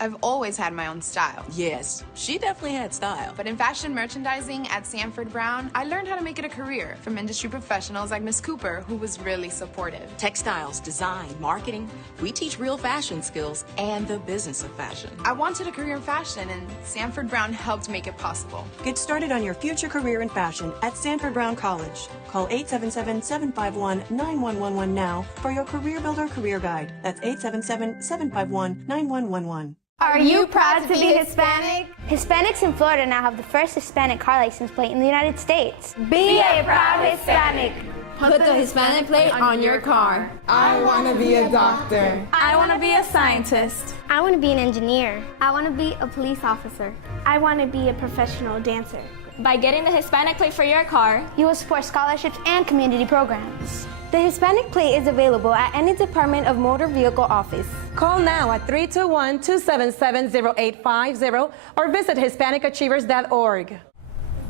I've always had my own style. Yes, she definitely had style. But in fashion merchandising at Sanford Brown, I learned how to make it a career from industry professionals like Miss Cooper, who was really supportive. Textiles, design, marketing. We teach real fashion skills and the business of fashion. I wanted a career in fashion, and Sanford Brown helped make it possible. Get started on your future career in fashion at Sanford Brown College. Call 877-751-9111 now for your Career Builder Career Guide. That's 877-751-9111. Are you proud to be Hispanic? Hispanics in Florida now have the first Hispanic car license plate in the United States. Be a proud Hispanic. Put the Hispanic plate on your car. I want to be a doctor. I want to be a scientist. I want to be an engineer. I want to be a police officer. I want to be a professional dancer. By getting the Hispanic plate for your car, you will support scholarships and community programs. The Hispanic plate is available at any Department of Motor Vehicle office. Call now at 321-277-0850 or visit HispanicAchievers.org.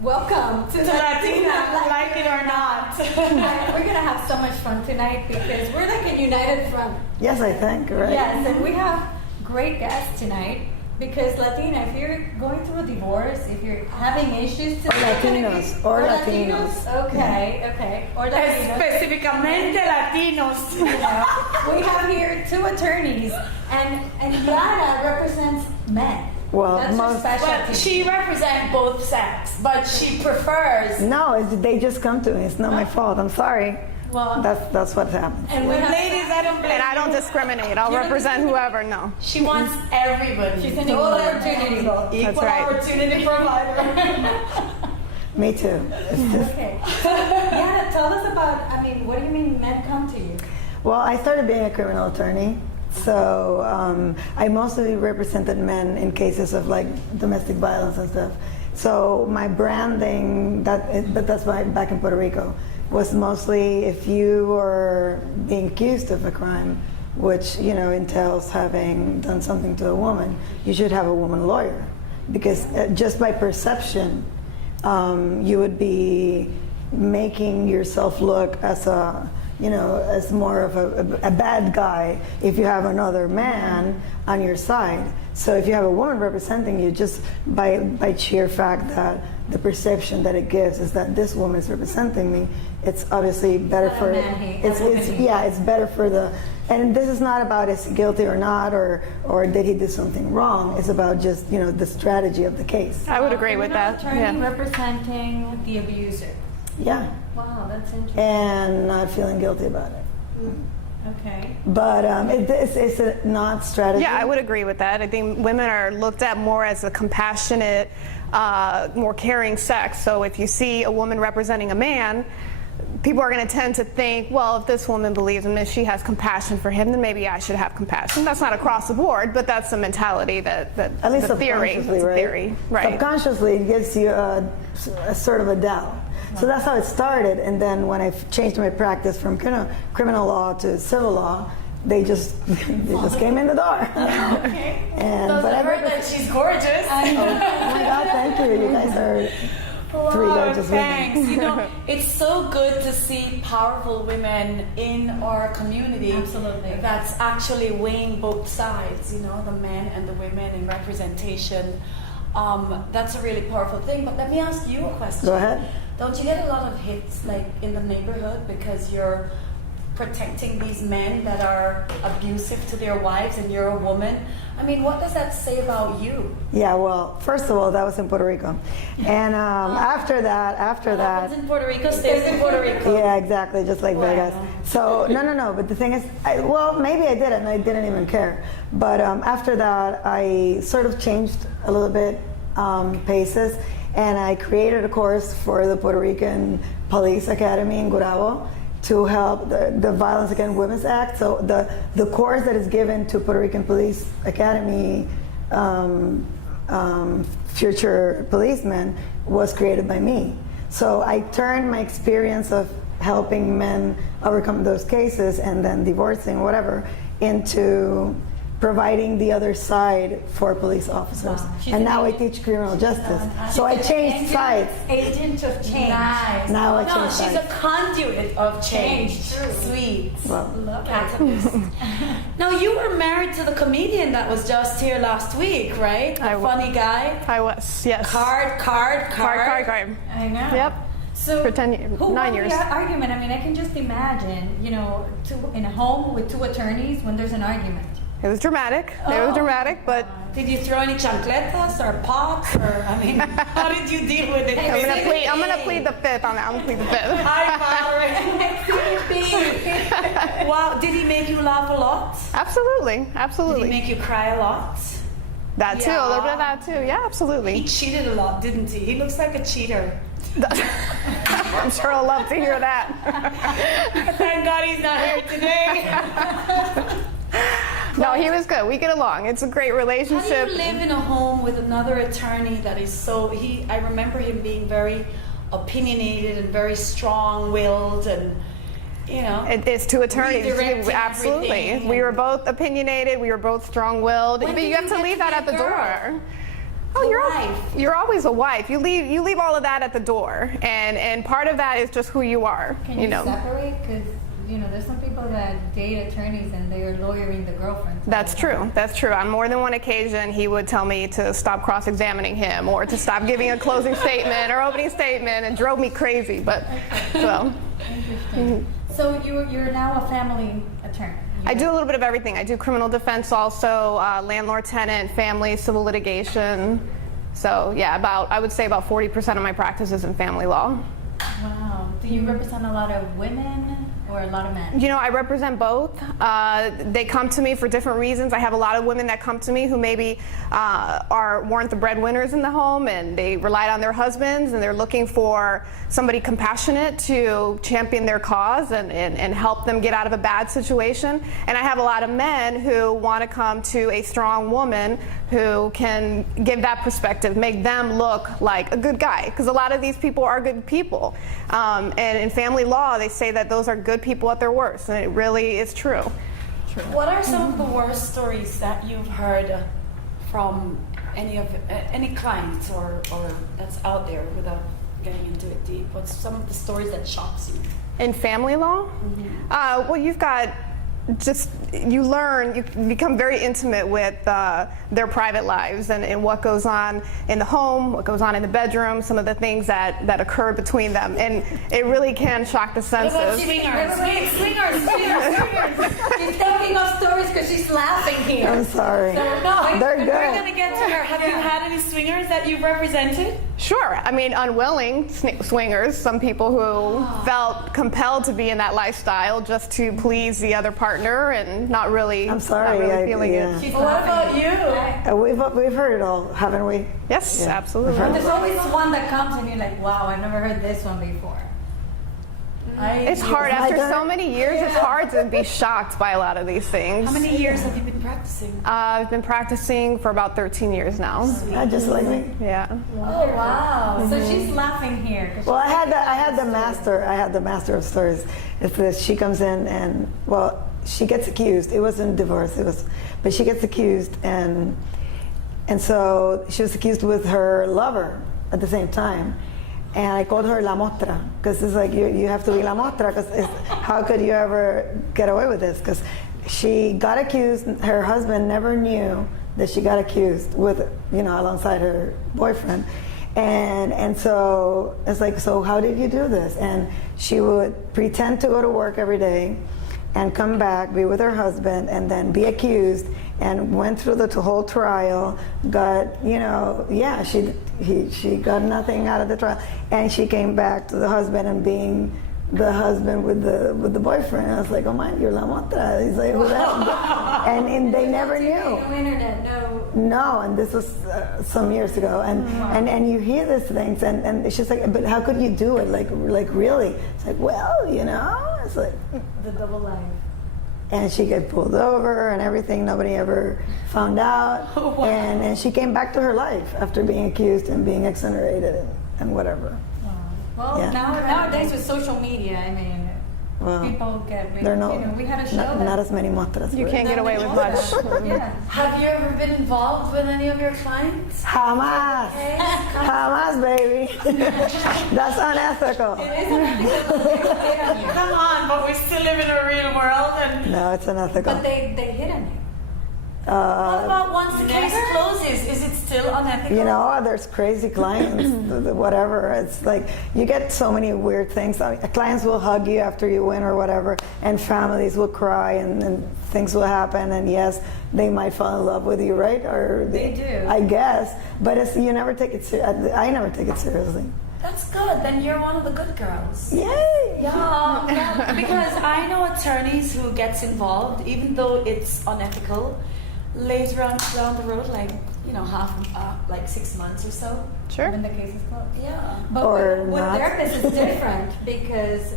Welcome to Latina, like it or not. We're going to have so much fun tonight because we're like a united front. Yes, I think, right? Yes, and we have great guests tonight because Latina, if you're going through a divorce, if you're having issues... Or Latinos. Okay. Or Latinos. Específicamente Latinos. We have here two attorneys, and Lara represents men. Well, that's her specialty. She represents both sex, but she prefers. No, they just come to me. It's not my fault. I'm sorry. Well, that's what happens. And we have ladies, I don't blame. And I don't discriminate. I'll represent whoever. No. She wants everybody. She's an equal opportunity. Equal opportunity provider. Me too. Okay. So, yeah, tell us about. I mean, what do you mean men come to you? Well, I started being a criminal attorney. So I mostly represented men in cases of like domestic violence and stuff. So my branding, but that's why back in Puerto Rico, was mostly if you were being accused of a crime, which entails having done something to a woman, you should have a woman lawyer, because just by perception, you would be making yourself look as as more of a bad guy if you have another man on your side. So if you have a woman representing you, just by sheer fact that the perception that it gives is that this woman is representing me, it's obviously better for it's better for the. And this is not about is he guilty or not, or did he do something wrong. It's about just the strategy of the case. I would agree with that. Attorney representing the abuser. Yeah. Wow, that's interesting. And not feeling guilty about it. Okay. But it's a not strategy. Yeah, I would agree with that. I think women are looked at more as a compassionate, more caring sex. So if you see a woman representing a man, people are going to tend to think, well, if this woman believes him, if she has compassion for him, then maybe I should have compassion. That's not across the board, but that's the mentality that at least the theory. Subconsciously, right? Theory, right? Subconsciously, it gives you a sort of a doubt. So that's how it started, and then when I changed my practice from criminal law to civil law, they just came in the door. Okay. But I heard that she's gorgeous. Oh my God, thank you. You guys are three gorgeous thanks. women. It's so good to see powerful women in our community. Absolutely. That's actually weighing both sides, the men and the women in representation. That's a really powerful thing. But let me ask you a question. Go ahead. Don't you get a lot of hits like in the neighborhood because you're protecting these men that are abusive to their wives and you're a woman? I mean, what does that say about you? Yeah, well, first of all, that was in Puerto Rico. And after that... Happens in Puerto Rico, stays in Puerto Rico. Yeah, exactly, just like Vegas. So, no, but the thing is, maybe I did it and I didn't even care. But after that, I sort of changed a little bit paces, and I created a course for the Puerto Rican Police Academy in Gurabo to help the Violence Against Women's Act. So the course that is given to Puerto Rican Police Academy future policemen was created by me. So I turned my experience of helping men overcome those cases and then divorcing, whatever, into providing the other side for police officers. Wow. She's And an now I agent. teach criminal justice. So I changed sides. Agent of change. Nice. Now I No, change she's sides. a conduit of change. True. Sweet. Well, Catalyst. Now, you were married to the comedian that was just here last week, right? The funny guy. I was, yes. Card. I know. Yep. So For 10 years, who 9 won years. the argument? I mean, I can just imagine, you know, in a home with two attorneys when there's an argument. It was dramatic. It was dramatic, but Did you throw any chancletas or pops? Or, I mean, how did you deal with it? I'm gonna plead the fifth on that. I'm gonna plead the fifth. Hi, Valerie. Wow, did he make you laugh a lot? Absolutely, Did he absolutely. make you cry a lot? That too, a little bit of that too. Yeah, He absolutely. cheated a lot, didn't he? He looks like a cheater. I'm sure I'll love to hear that. Thank God he's not here today. No, he was good. We get along. It's a great How do relationship. you live in a home with another attorney that is so, I remember him being very opinionated and very strong-willed and, you know. It's two attorneys. Redirecting Absolutely. everything. We were both opinionated. We were both strong-willed. When But did you have you to get leave to that be at the a girl? door. The You're wife. always a wife. You leave all of that at the door, and part of that is just who you are. Can you you know. separate? Because, you know, there's some people that date attorneys and they're lawyering the girlfriend. That's true. That's true. On more than one occasion, he would tell me to stop cross-examining him or to stop giving a closing statement or opening statement, and drove me crazy. But so Interesting. So you're now a family attorney. I do a little bit of everything. I do criminal defense, also landlord-tenant, family, civil litigation. So yeah, I would say about 40% of my practice is in family law. Wow. Do you represent a lot of women or a lot of men? You know, I represent both. They come to me for different reasons. I have a lot of women that come to me who maybe weren't the breadwinners in the home, and they relied on their husbands, and they're looking for somebody compassionate to champion their cause and help them get out of a bad situation. And I have a lot of men who want to come to a strong woman who can give that perspective, make them look like a good guy, because a lot of these people are good people. And in family law, they say that those are good people at their worst, and it really is true. What are some of the worst stories that you've heard from any clients or that's out there without getting into it deep? What's some of the stories that shocks you? In family law? Well, you've got you become very intimate with their private lives and what goes on in the home, what goes on in the bedroom, some of the things that occur between them, and it really can shock the senses. What about swingers? She's thinking of stories because she's laughing here. I'm sorry. No, They're we're good. gonna get to her. Have you had any swingers that you've represented? Sure. I mean, unwilling swingers, some people who felt compelled to be in that lifestyle just to please the other partner and not really, I'm sorry, not really feeling it. What about you? We've heard it all, haven't we? Yes, Yeah. absolutely. I've heard There's always one that comes and you're like, wow, I've never heard this one before. It's hard. After so many years, it's hard to be shocked by a lot of these things. How many years have you been practicing? I've been practicing for about 13 years now. Just like me. Yeah. Oh, wow. So she's laughing here. 'cause Well, I had the stories. master. I had the master of stories. It's this. She comes in and she gets accused. It wasn't divorce. But she gets accused, and so she was accused with her lover at the same time. And I called her La Mostra, because it's like you have to be La Mostra, because how could you ever get away with this? Because she got accused. Her husband never knew that she got accused with, alongside her boyfriend. And so it's like, so how did you do this? And she would pretend to go to work every day and come back, be with her husband, and then be accused, and went through the whole trial, got, she got nothing out of the trial, and she came back to the husband and being the husband with the boyfriend. And I was like, oh my, you're La Mostra. He's like, who's that? and they never knew. No internet, no. No, and this was some years ago, and you hear these things, and she's like, but how could you do it? Like really? It's like, well, it's like The double life. and she got pulled over and everything. Nobody ever found out, and she came back to her life after being accused and being exonerated and whatever. Well, Yeah. nowadays with social media, I mean, Well, people get maybe, there are no, we had a show not as many motras. You but- can't get away with much. Yeah. Have you ever been involved with any of your clients? Jamás. Jamás, baby. That's unethical. Come on, but we still live in a real world. And No, it's unethical. But they hit on you. what about once the case closes? Is it still unethical? You know, there's crazy clients, whatever. It's like you get so many weird things. I mean, clients will hug you after you win or whatever, and families will cry, and things will happen. And yes, they might fall in love with you, right? Or They do. I guess, but it's you never take it. I never take it seriously. That's good. Then you're one of the good girls. Yay! Yeah, because I know attorneys who gets involved, even though it's unethical, later on down the road, like like 6 months or so. Sure. When the case is closed. Yeah. But Or with not. therapists, it's different because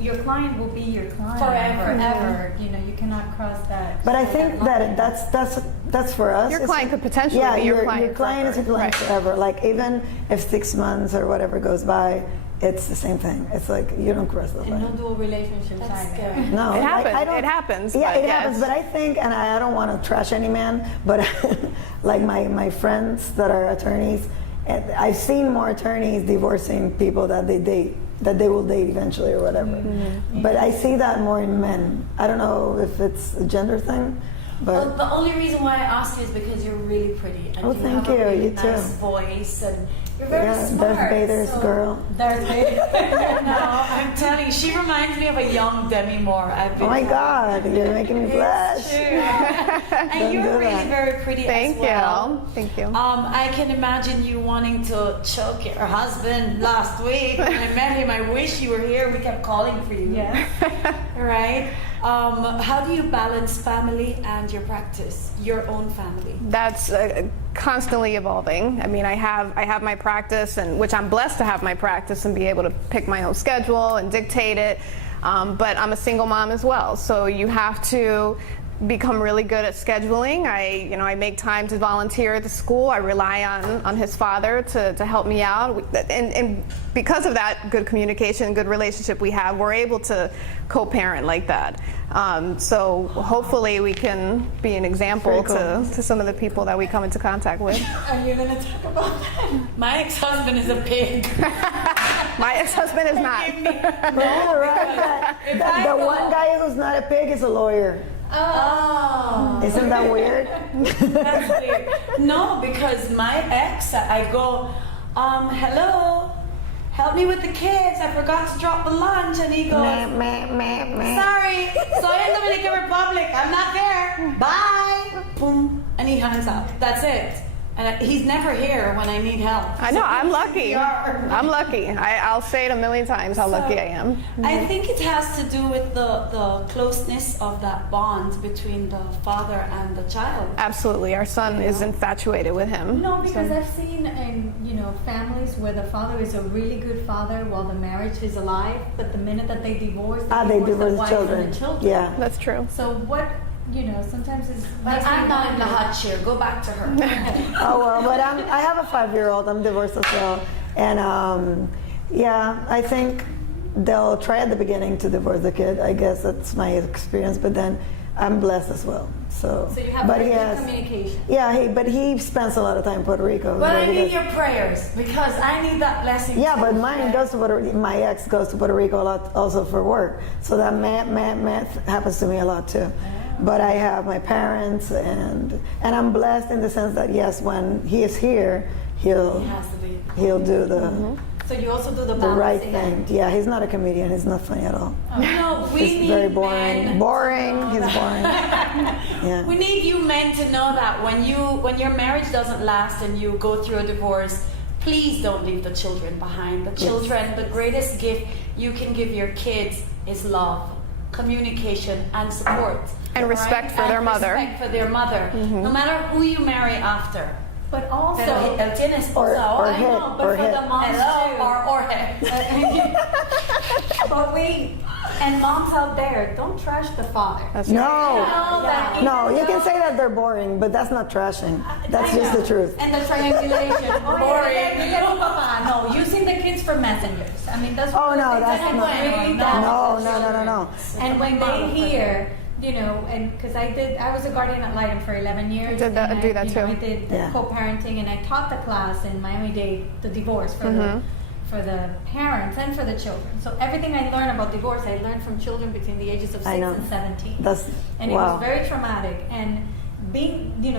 your client will be your client Forever. You cannot cross that. But I think line. that's for us. Your It's- client could potentially yeah, be your your client client is your forever. client Right. forever. Like even if 6 months or whatever goes by, it's the same thing. It's like you don't cross the And line. no dual relationships That's either. good. No, It happens. I don't, It happens, Yeah, but it yes. happens. But I think, and I don't want to trash any man, but like my friends that are attorneys, and I've seen more attorneys divorcing people that they date, that they will date eventually or whatever. Mm-hmm. But I see that more in men. I don't know if it's a gender thing, Well, but the only reason why I asked you is because you're really pretty and Oh, you thank have a you. really You too. nice voice and you're very yeah, smart. Darth Vader's so- girl. Darth Vader. No, I'm telling you, she reminds me of a young Demi Moore. Oh my God, you're making me blush. And Don't you're do really that. very pretty Thank as well. you. Thank you. I can imagine you wanting to choke your husband last week. When I met him, I wish you were here. We kept calling for you. Yeah. Right? How do you balance family and your practice, your own family? That's constantly evolving. I mean, I have my practice, and which I'm blessed to have my practice and be able to pick my own schedule and dictate it. But I'm a single mom as well, so you have to become really good at scheduling. I make time to volunteer at the school. I rely on his father to help me out, and because of that good communication, good relationship we have, we're able to co-parent like that. So hopefully we can be an example to some of the people that we come into contact with. Are you going to talk about that? My ex-husband is a pig. My ex-husband is not. Yeah, right. The one guy who's not a pig is a lawyer. Oh. Isn't that weird? That's weird. No, because my ex, I go, hello, help me with the kids. I forgot to drop the lunch. And he goes, sorry, soy in Dominican Republic. I'm not there. Bye. Boom. And he hangs up. That's it. And he's never here when I need help. I know, I'm lucky. I'm lucky. I'll say it a million times how lucky I am. I think it has to do with the closeness of that bond between the father and the child. Absolutely. Our son is infatuated with him. No, because I've seen in families where the father is a really good father while the marriage is alive, but the minute that they divorce, They the divorce the wife children. and the children. Yeah. That's true. So what sometimes it's. But I'm not in the hot chair. Go back to her. Oh well, but I have a 5-year-old. I'm divorced as well, and yeah, I think they'll try at the beginning to divorce the kid. I guess that's my experience, but then I'm blessed as well. So So you have but very he good has, communication. yeah, but he spends a lot of time in Puerto Rico. But I He need does- your prayers because I need that blessing. Yeah, too. but mine goes to my ex goes to Puerto Rico a lot also for work. So that math happens to me a lot too. But I have my parents and I'm blessed in the sense that yes, when he is here, he'll do the So you also do the right balancing. thing. Yeah, he's not a comedian. He's not funny at all. No, we He's need very boring. men Boring. to know He's boring. that. Yeah. We need you men to know that when your marriage doesn't last and you go through a divorce, please don't leave the children behind. The children, the greatest gift you can give your kids is love, communication, and support. And respect for their mother. Respect for their mother. No matter who you marry after. But also, Pero él tiene esposa or ahora. hit, I know, but or for hit. the moms Hello, too. or But and moms out there, don't trash the father. No, you can say that they're boring, but that's not trashing. That's just the truth. And the triangulation, boring. No, using the kids for messengers. I mean, that's Oh no, that's really not. No. And when they hear, you know, and because I was a guardian ad litem for 11 years. I do that too. I did co-parenting, and I taught the class in Miami-Dade, the divorce for the parents and for the children. So everything I learned about divorce, I learned from children between the ages of 6 and 17. It was very traumatic. And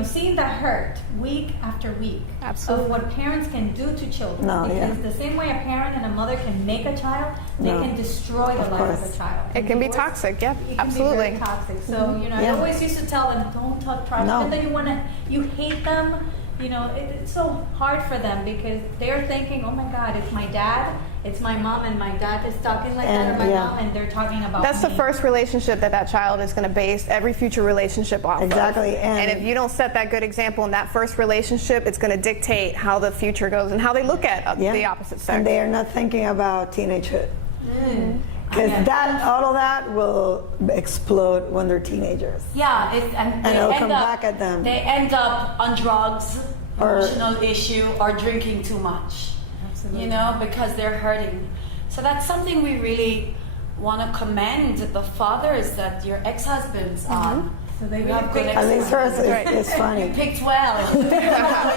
seeing the hurt week after week of what parents can do to children. Because the same way a parent and a mother can make a child, they can destroy the life of a child. It can be toxic, it can be very toxic. So, I always used to tell them, don't talk trash. Even though you hate them, it's so hard for them because they're thinking, oh my God, it's my dad, it's my mom, and my dad is talking like that, or my mom, and they're talking about That's me. the first relationship that child is going to base every future relationship off of. And if you don't set that good example in that first relationship, it's going to dictate how the future goes and how they look at the opposite sex. And they are not thinking about teenagehood. Because all of that will explode when they're teenagers. Yeah, and it'll come back at them. They end up on drugs, emotional issue, or drinking too much. Absolutely. Because they're hurting. So that's something we really want to commend the fathers that your ex-husbands on. So they have good At least hers is funny. You picked well.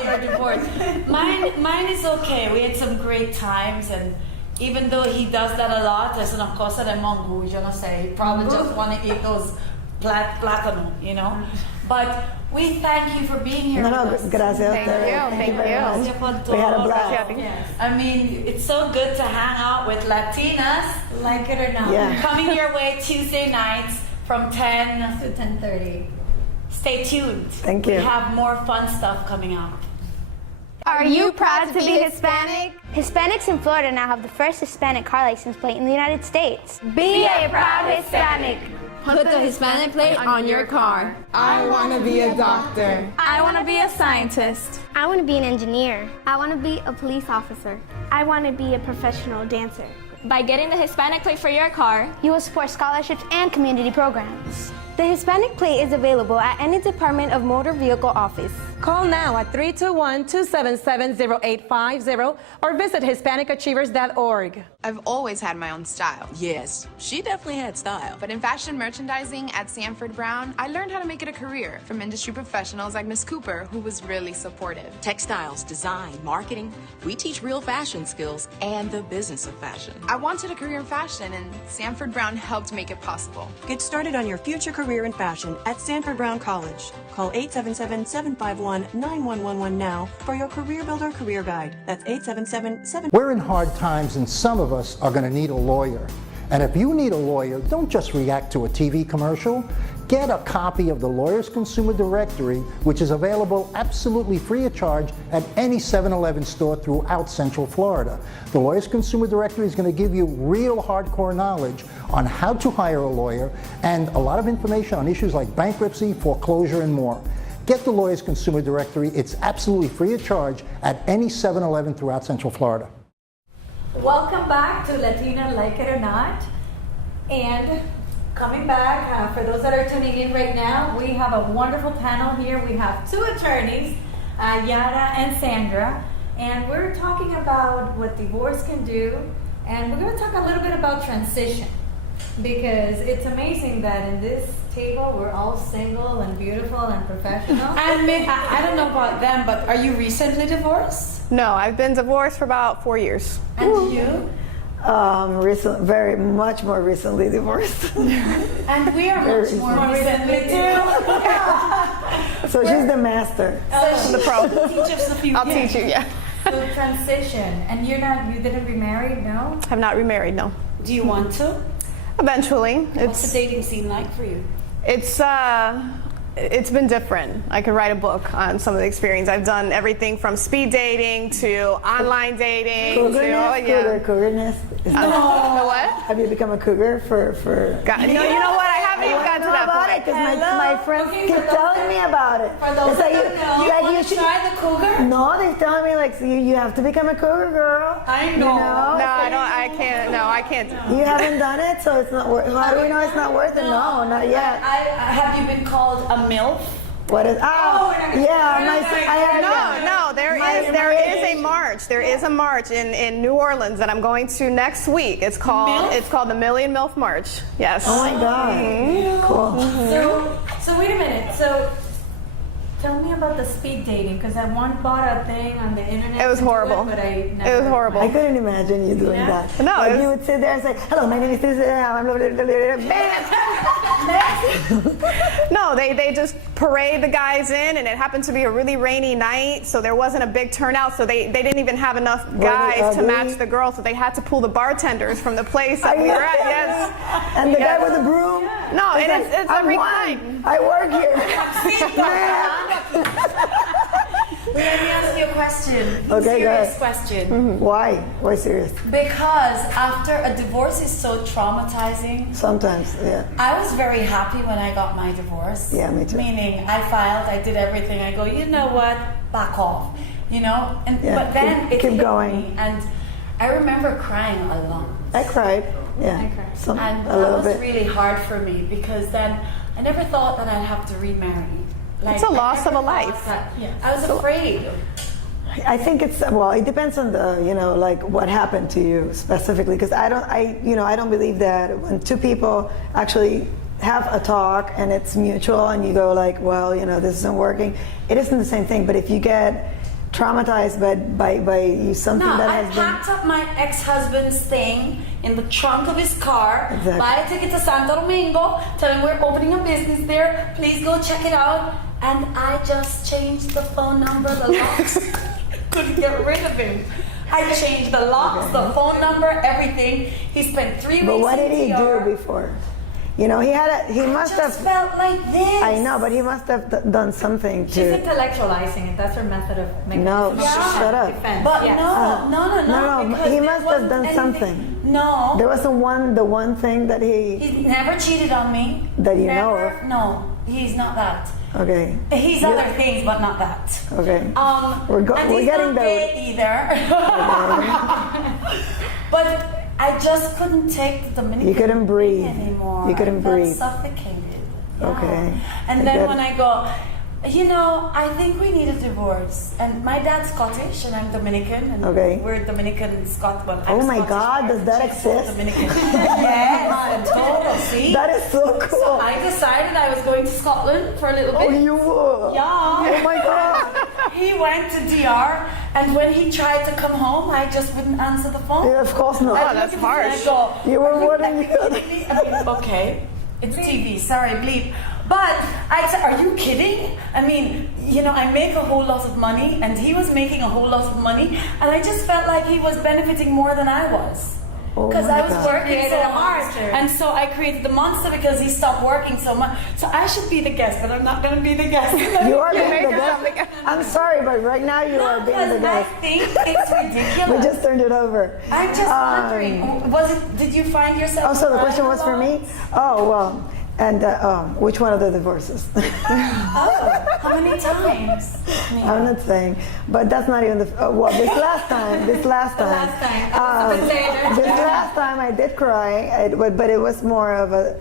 You're divorced. Mine is okay. We had some great times, and even though he does that a lot, there's una cosa de mongo, yo no sé. He probably just want to eat those plátano, But we thank you for being here with us. Gracias. Thank you. We had a blast. I mean, it's so good to hang out with Latinas, like it or not. Yeah. Coming your way Tuesday nights from 10 to 10:30. Stay tuned. Thank you. We have more fun stuff coming up. Are you proud to be Hispanic? Hispanics in Florida now have the first Hispanic car license plate in the United States. Be a proud Hispanic. Put the Hispanic plate on your car. I want to be a doctor. I want to be a scientist. I want to be an engineer. I want to be a police officer. I want to be a professional dancer. By getting the Hispanic plate for your car, you will support scholarships and community programs. The Hispanic plate is available at any Department of Motor Vehicle office. Call now at 321-277-0850 or visit HispanicAchievers.org. I've always had my own style. Yes, she definitely had style. But in fashion merchandising at Sanford Brown, I learned how to make it a career from industry professionals like Miss Cooper, who was really supportive. Textiles, design, marketing, we teach real fashion skills and the business of fashion. I wanted a career in fashion, and Sanford Brown helped make it possible. Get started on your future career in fashion at Sanford Brown College. Call 877-751-9111 now for your Career Builder Career Guide. That's 877-7... We're in hard times, and some of us are going to need a lawyer. And if you need a lawyer, don't just react to a TV commercial. Get a copy of the Lawyer's Consumer Directory, which is available absolutely free of charge at any 7-Eleven store throughout Central Florida. The Lawyer's Consumer Directory is going to give you real hardcore knowledge on how to hire a lawyer and a lot of information on issues like bankruptcy, foreclosure, and more. Get the Lawyer's Consumer Directory. It's absolutely free of charge at any 7-Eleven throughout Central Florida. Welcome back to Latina, Like It or Not. And coming back, for those that are tuning in right now, we have a wonderful panel here. We have two attorneys, Yara and Sandra, and we're talking about what divorce can do, and we're going to talk a little bit about transition, because it's amazing that in this table we're all single and beautiful and professional. And I don't know about them, but are you recently divorced? No, I've been divorced for about 4 years. And you? Very much more recently divorced. And we are much more recently too. So she's the master. The pro. Teach us a few. I'll teach you, yeah. So transition, and you didn't remarry, no? Have not remarried, no. Do you want to? Eventually. What's the dating scene like for you? It's been different. I could write a book on some of the experience. I've done everything from speed dating to online dating Cougerness. The what? Have you become a cougar for? No, you know what? I haven't even gotten to that point. Because my friends Okay, keep for those telling me about it. For those It's that like don't know, like want to try the cougar? No, they're telling me like you have to become a cougar girl. I know. You know? No, I don't. I can't. No, I can't. You haven't done it, so it's not worth. How do we know it's not worth it? No, not yet. Have you been called a MILF? What is? No, there is a march. There is a march in New Orleans that I'm going to next week. It's called the Million MILF March. Yes. Oh my God. Cool. So wait a minute. So tell me about the speed dating, because I once bought a thing on the internet. It was horrible. But I never. It was horrible. I couldn't imagine you doing that. No, like you would sit there and say, "Hello, my name is this." No, they just parade the guys in, and it happened to be a really rainy night, so there wasn't a big turnout, so they didn't even have enough guys to match the girls, so they had to pull the bartenders from the place that we were at. Yes. And the guy with the broom. No, it's every night. I work here. Let me ask you a question. Okay, Serious question. Mm-hmm. Why? Why serious? Because after a divorce is so traumatizing. Sometimes, yeah. I was very happy when I got my divorce. Yeah, me too. Meaning, I filed, I did everything. I go, you know what? Back off. You know? And Yeah, but then keep it hit going. me, and I remember crying a lot. I cried. Yeah. And a that little was bit. really hard for me, because then I never thought that I'd have to remarry. Like, It's a loss of a I never thought life. that- I was afraid. I think it's it depends on the like what happened to you specifically, because I don't believe that when two people actually have a talk and it's mutual and you go like, well, this isn't working, it isn't the same thing. But if you get traumatized by something No, that I has been packed up my ex-husband's thing in the trunk of his car, Exactly. buy a ticket to Santo Domingo, tell him we're opening a business there, please go check it out, and I just changed the phone number, the locks. Couldn't get rid of him. I changed the locks, the phone number, everything. He spent 3 weeks. But what in did he DR. do before? He must have felt like this. I know, but he must have done something She's to. intellectualizing it. That's her method of making No, shut up. defense. But Yes. no. because He there must have wasn't done anything. something. No. There was the one thing that He never cheated on me. That you know Never. of. No, he's not that. Okay. He's other things, but not that. Okay. And We're he's getting not there. gay either. But I just couldn't take the Dominican You couldn't breathe. anymore. You couldn't I felt breathe. suffocated. Yeah. Okay. And then when I go, I think we need a divorce. And my dad's Scottish and I'm Dominican. And Okay. we're Dominican Scotland. Oh my God, does that exist? Dominican. Yes, total. See? That is so cool. So I decided I was going to Scotland for a little bit. Oh, you were? Yeah. Oh my God. He went to DR, and when he tried to come home, I just wouldn't answer the phone. Yeah, of course not. I that's looked at him and harsh. I go, You were "Are warning like, the other." kidding me?" I mean, okay, it's TV. Sorry, bleep. But I said, "Are you kidding?" I mean, I make a whole lot of money, and he was making a whole lot of money, and I just felt like he was benefiting more than I was. Oh Because my I was God. working so Created a hard, monster. and so I created the monster because he stopped working so much. So I should be the guest, but I'm not going to be the guest. You are You being made the yourself guest. the guest. I'm sorry, but right now you are being the Because I guest. think it's ridiculous. We just turned it over. I'm just wondering, did you find yourself? Oh, so the question was for crying me? Oh, well, and which one of the divorces? a lot? Oh, how many times? I'm not saying, but that's not even the. This last time. This last time I did cry, but it was more of a.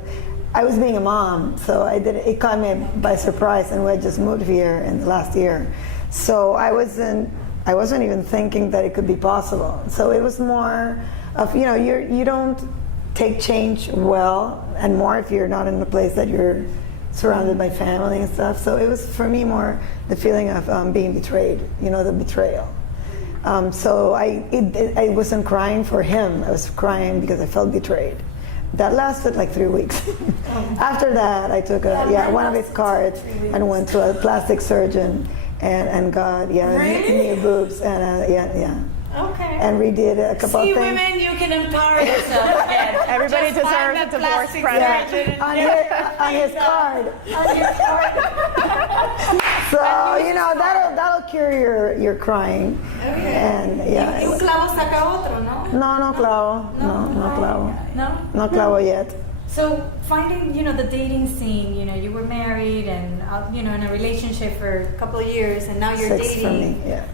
I was being a mom, so it caught me by surprise, and we had just moved here in the last year, so I wasn't even thinking that it could be possible. So it was more of you don't take change well, and more if you're not in a place that you're surrounded by family and stuff. So it was for me more the feeling of being betrayed, the betrayal. So I wasn't crying for him. I was crying because I felt betrayed. That lasted like 3 weeks. After that, I took one of his cards and went to a plastic surgeon and got new boobs and Okay. and redid a couple See, of things. women, you can empower yourself again. Everybody Just find deserves a that divorce plastic present. surgeon and On his card. on your card. So that'll cure your crying. And Y un clavo saca otro, ¿no? no clavo, no clavo, No? no clavo yet. So finding, the dating scene, you were married and, in a relationship for a couple of years and now you're 6 dating. for me, yeah.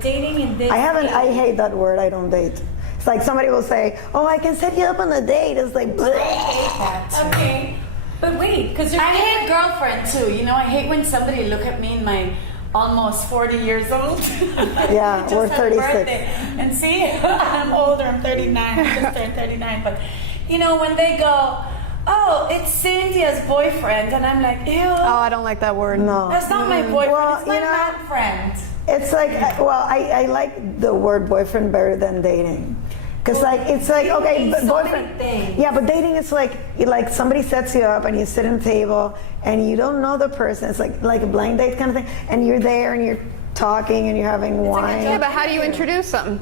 Dating in this I hate that word, I don't date. It's like somebody will say, oh, I can set you up on a date. It's like, okay. But wait, because I hate girlfriend too. I hate when somebody look at me in my almost 40 years old. Yeah, just we're had 36. birthday. And see, I'm older, I'm 39, I just turned 39. But, when they go, oh, it's Cynthia's boyfriend, and I'm like, ew. Oh, I don't like that word. No. That's not my boyfriend, Well, it's my man friend. It's like, I like the word boyfriend better than dating. Because it's like, okay, but boyfriend. Yeah, but dating is like somebody sets you up and you sit at a table and you don't know the person. It's like a blind date kind of thing. And you're there and you're talking and you're having wine. Yeah, but how do you introduce them?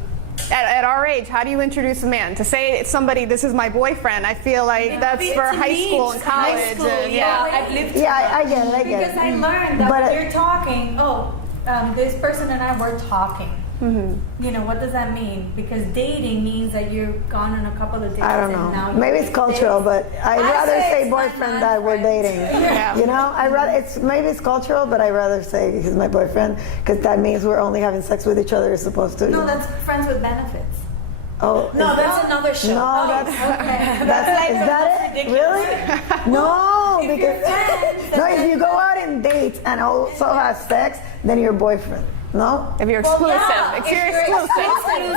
At our age, how do you introduce a man? To say it's somebody, this is my boyfriend, I feel like that's for high school and college. I've lived I get it. Because I learned that when you're talking, this person and I were talking. What does that mean? Because dating means that you've gone on a couple of dates. I don't know. Maybe it's cultural, but I'd rather say boyfriend that we're dating. Yeah. Maybe it's cultural, but I'd rather say he's my boyfriend because that means we're only having sex with each other as opposed to. No, that's friends with benefits. Oh. No, that's another show. No, that's okay. Is that it? Really? No, because if you go out and date and also have sex, then you're boyfriend. No? If you're exclusive. If you're exclusive.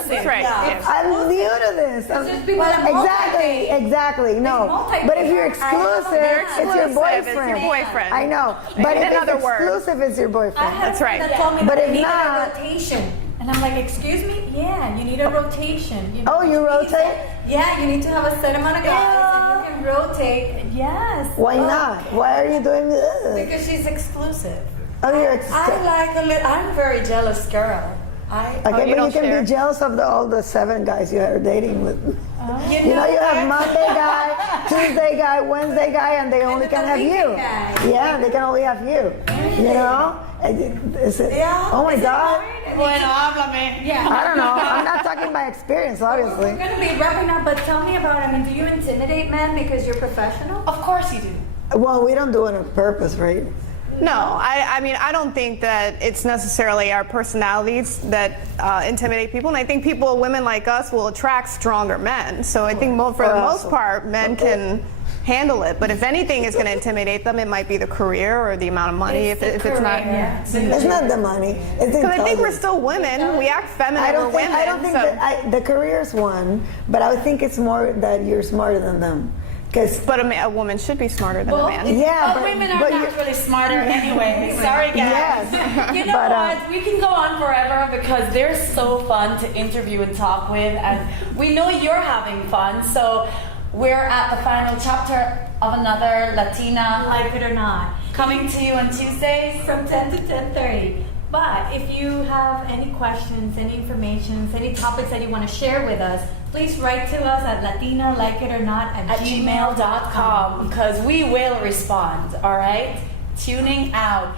That's right. Yeah. I'm new to this. Exactly. No. But if you're exclusive, it's your boyfriend. It's your boyfriend. I know. But if it's exclusive, it's your boyfriend. That's right. That told me but that if I needed not, a rotation. And I'm like, excuse me? Yeah, you need a rotation. Oh, you rotate? Yeah, you need to have a set amount of guys and you can rotate. Yes. Why not? Why are you doing this? Because she's exclusive. Oh, you're exclusive. I'm a very jealous girl. Okay, but you can be jealous of all the 7 guys you are dating with. You have Monday guy, Tuesday guy, Wednesday guy, and they only can have you. Yeah, they can only have you. Is it? Yeah. Oh my God. Bueno, háblame. Yeah. I don't know. I'm not talking by experience, obviously. We're going to be wrapping up, but tell me about, do you intimidate men because you're professional? Of course you do. Well, we don't do it on purpose, right? No, I don't think that it's necessarily our personalities that intimidate people, and I think women like us will attract stronger men. So I think for the most part, men can handle it. But if anything is going to intimidate them, it might be the career or the amount of money. If it's not, it's not the money. Because I think we're still women. We act feminine. We're women. I don't think that the career's one, but I think it's more that you're smarter than them. But a woman should be smarter than a man. Yeah, but women are naturally smarter anyway. Sorry, guys. Yes. You know what? We can go on forever because they're so fun to interview and talk with, and we know you're having fun. So we're at the final chapter of another Latina, Like It or Not, coming to you on Tuesdays from 10 to 10:30. But if you have any questions, any information, any topics that you want to share with us, please write to us at latinalikeItorNot@gmail.com because we will respond, all right? Tuning out.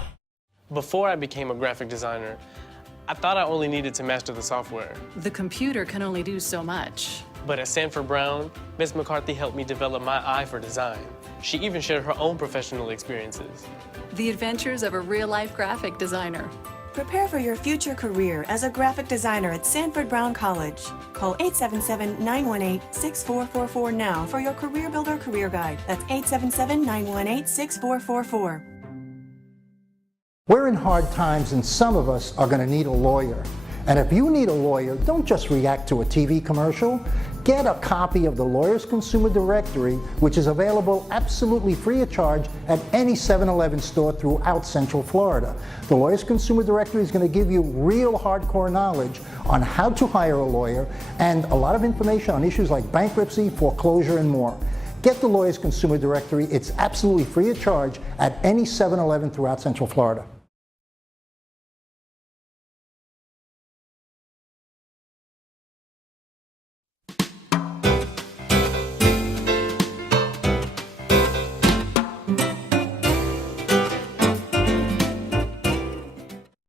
Before I became a graphic designer, I thought I only needed to master the software. The computer can only do so much. But at Sanford Brown, Ms. McCarthy helped me develop my eye for design. She even shared her own professional experiences. The adventures of a real-life graphic designer. Prepare for your future career as a graphic designer at Sanford Brown College. Call 877-918-6444 now for your Career Builder Career Guide. That's 877-918-6444. We're in hard times and some of us are going to need a lawyer. And if you need a lawyer, don't just react to a TV commercial. Get a copy of the Lawyers Consumer Directory, which is available absolutely free of charge at any 7-Eleven store throughout Central Florida. The Lawyers Consumer Directory is going to give you real hardcore knowledge on how to hire a lawyer and a lot of information on issues like bankruptcy, foreclosure, and more. Get the Lawyers Consumer Directory. It's absolutely free of charge at any 7-Eleven throughout Central Florida.